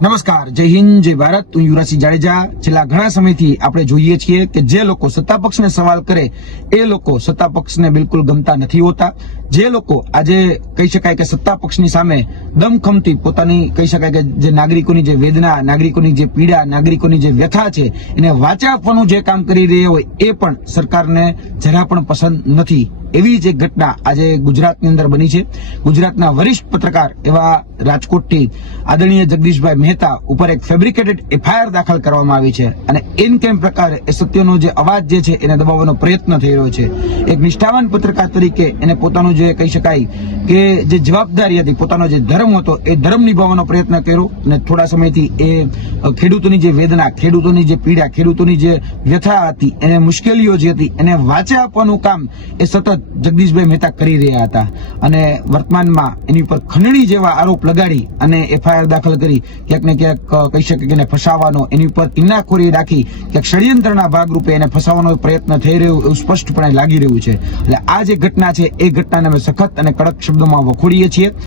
નમસ્કાર, જય હિન્દ, જય ભારત. હું યુવરાજસિંહ જાડેજા. છેલ્લા ઘણા સમયથી આપણે જોઈએ છીએ કે જે લોકો સત્તાપક્ષને સવાલ કરે એ લોકો સત્તાપક્ષને બિલકુલ ગમતા નથી હોતા. જે લોકો આજે કહી શકાય કે સત્તાપક્ષની સામે દમખમથી પોતાની કહી શકાય કે જે નાગરિકોની જે વેદના, નાગરિકોની જે પીડા, નાગરિકોની જે વ્યથા છે એને વાચા આપવાનું જે કામ કરી રહ્યા હોય એ પણ સરકારને જરા પણ પસંદ નથી. એવી જ એક ઘટના આજે ગુજરાતની અંદર બની છે. ગુજરાતના વરિષ્ઠ પત્રકાર એવા રાજકોટથી આદરણીય જગદીશભાઈ મહેતા ઉપર એક ફેબ્રિકેટેડ એફઆઈઆર દાખલ કરવામાં આવી છે અને એન કેમ પ્રકારે એ સત્યનો જે અવાજ જે છે એને દબાવવાનો પ્રયત્ન થઈ રહ્યો છે. એક નિષ્ઠાવાન પત્રકાર તરીકે એને પોતાનું જે કહી શકાય કે જે જવાબદારી હતી, પોતાનો જે ધર્મ હતો એ ધર્મ નિભાવવાનો પ્રયત્ન કર્યો અને થોડા સમયથી એ ખેડૂતોની જે વેદના, ખેડૂતોની જે પીડા, ખેડૂતોની જે વ્યથા હતી, એને મુશ્કેલીઓ જે હતી એને વાચા આપવાનું કામ એ સતત જગદીશભાઈ મહેતા કરી રહ્યા હતા અને વર્તમાનમાં એની પર ખંડણી જેવા આરોપ લગાડી અને એફઆઈઆર દાખલ કરી ક્યાંક ને ક્યાંક કહી શકે કે એને ફસાવાનો, એની ઉપર કિન્નાખોરી રાખી ક્યાંક ષડયંત્રના ભાગરૂપે એને ફસાવવાનો પ્રયત્ન થઈ રહ્યો એવું સ્પષ્ટપણે લાગી રહ્યું છે. એટલે આ જે ઘટના છે એ ઘટનાને અમે સખત અને કડક શબ્દોમાં વખોડીએ છીએ.